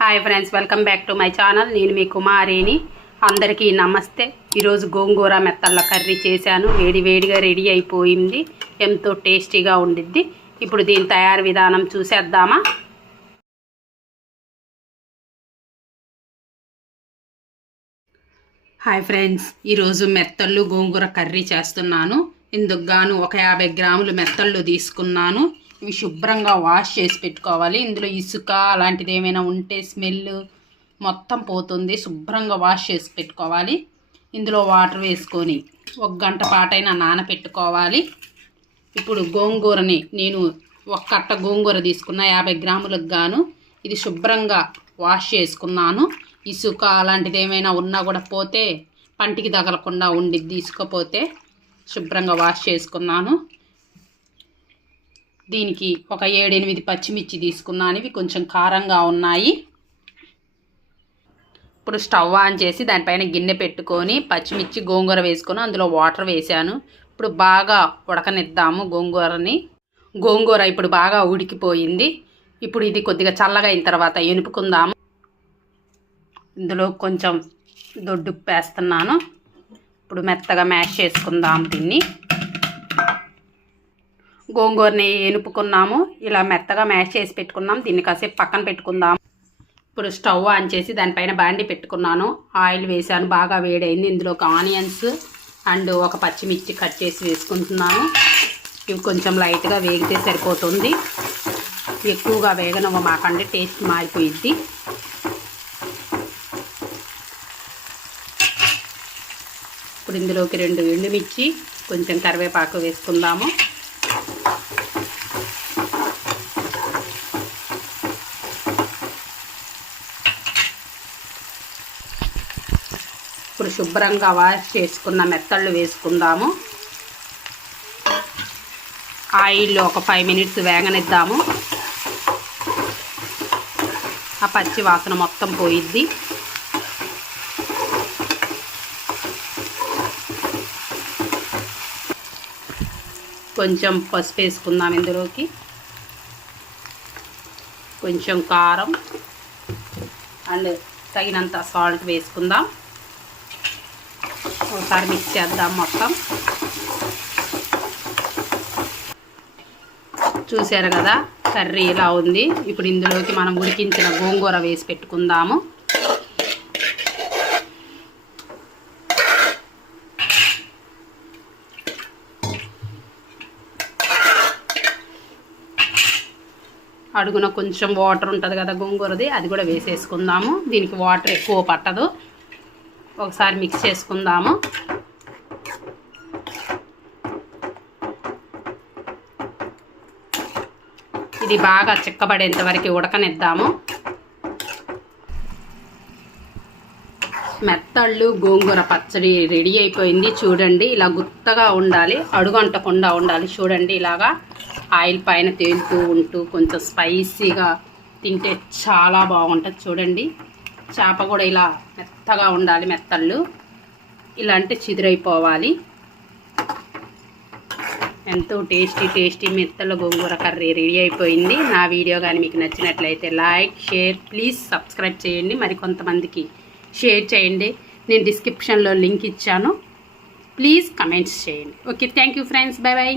Hi friends, welcome back to my channel. నేను మీ కుమారిని. అందరికీ నమస్తే. ఈరోజు గోంగూర మెత్తళ్ళ కర్రీ చేశాను. వేడివేడిగా రెడీ అయిపోయింది. ఎంతో టేస్టీగా ఉండిద్ది. ఇప్పుడు దీని తయారు విధానం చూసేద్దామా? హాయ్ ఫ్రెండ్స్, ఈరోజు మెత్తళ్ళు గోంగూర కర్రీ చేస్తున్నాను. ఇందుకు గాను ఒక 50 గ్రాములు మెత్తళ్ళు తీసుకున్నాను. ఇవి శుభ్రంగా వాష్ చేసి పెట్టుకోవాలి. ఇందులో ఇసుక అలాంటిది ఏమైనా ఉంటే స్మెల్ మొత్తం పోతుంది. శుభ్రంగా వాష్ చేసి పెట్టుకోవాలి. ఇందులో వాటర్ వేసుకొని 1 గంట పాటైనా నానపెట్టుకోవాలి. ఇప్పుడు గోంగూరని నేను 1 కట్ట గోంగూర తీసుకున్న 50 గ్రాములకు గాను ఇది శుభ్రంగా వాష్ చేసుకున్నాను. ఇసుక అలాంటిది ఏమైనా ఉన్నా కూడా పోతే పంటికి తగలకుండా ఉండిద్ది. ఇసుక పోతే శుభ్రంగా వాష్ చేసుకున్నాను. దీనికి ఒక 7-8 పచ్చిమిర్చి తీసుకున్నాను. ఇవి కొంచెం కారంగా ఉన్నాయి. ఇప్పుడు స్టవ్ ఆన్ చేసి దానిపైన గిన్నె పెట్టుకొని పచ్చిమిర్చి గోంగూర వేసుకొని అందులో వాటర్ వేసాను. ఇప్పుడు బాగా ఉడకనిద్దాము గోంగూరని. గోంగూర ఇప్పుడు బాగా ఉడికిపోయింది. ఇప్పుడు ఇది కొద్దిగా చల్లగా అయిన తర్వాత ఎనుపుకుందాము. ఇందులో కొంచెం దొడ్డుప్పు వేస్తున్నాను. ఇప్పుడు మెత్తగా మ్యాష్ చేసుకుందాం దీన్ని. గోంగూరని ఎనుపుకున్నాము. ఇలా మెత్తగా మ్యాష్ చేసి పెట్టుకున్నాం. దీన్ని కాసేపు పక్కన పెట్టుకుందాం. ఇప్పుడు స్టవ్ ఆన్ చేసి దానిపైన బాండి పెట్టుకున్నాను. ఆయిల్ వేసాను. బాగా వేడైంది. ఇందులో ఒక ఆనియన్స్ అండ్ ఒక పచ్చిమిర్చి కట్ చేసి వేసుకుంటున్నాను. ఇవి కొంచెం లైట్గా వేగితే సరిపోతుంది. ఎక్కువగా వేగనివ్వమాకండి, టేస్ట్ మారిపోయిద్ది. ఇప్పుడు ఇందులోకి 2 ఎండుమిర్చి కొంచెం కరివేపాకు వేసుకుందాము. ఇప్పుడు శుభ్రంగా వాష్ చేసుకున్న మెత్తళ్ళు వేసుకుందాము. ఆయిల్లో ఒక 5 మినిట్స్ వేగనిద్దాము. ఆ పచ్చి వాసన మొత్తం పోయిద్ది. కొంచెం పసుపు వేసుకుందాం. ఇందులోకి కొంచెం కారం అండ్ తగినంత సాల్ట్ వేసుకుందాం. ఒకసారి మిక్స్ చేద్దాం మొత్తం. చూసారు కదా కర్రీ ఇలా ఉంది. ఇప్పుడు ఇందులోకి మనం ఉడికించిన గోంగూర వేసి పెట్టుకుందాము. అడుగున కొంచెం వాటర్ ఉంటుంది కదా గోంగూరది, అది కూడా వేసేసుకుందాము. దీనికి వాటర్ ఎక్కువ పట్టదు. ఒకసారి మిక్స్ చేసుకుందాము. ఇది బాగా చిక్కబడేంత వరకు ఉడకనిద్దాము. మెత్తళ్ళు గోంగూర పచ్చడి రెడీ అయిపోయింది. చూడండి, ఇలా గుత్తగా ఉండాలి, అడుగంటకుండా ఉండాలి. చూడండి, ఇలాగా ఆయిల్ పైన తేలుతూ ఉంటూ కొంచెం స్పైసీగా తింటే చాలా బాగుంటుంది. చూడండి, చేప కూడా ఇలా మెత్తగా ఉండాలి. మెత్తళ్ళు ఇలాంటి చిదురైపోవాలి. ఎంతో టేస్టీ మెత్తల గోంగూర కర్రీ రెడీ అయిపోయింది. నా వీడియో కానీ మీకు నచ్చినట్లయితే లైక్, షేర్, ప్లీజ్ సబ్స్క్రైబ్ చేయండి. మరి కొంతమందికి షేర్ చేయండి. నేను డిస్క్రిప్షన్లో లింక్ ఇచ్చాను. ప్లీజ్ కమెంట్స్ చేయండి. Okay, thank you friends. By by.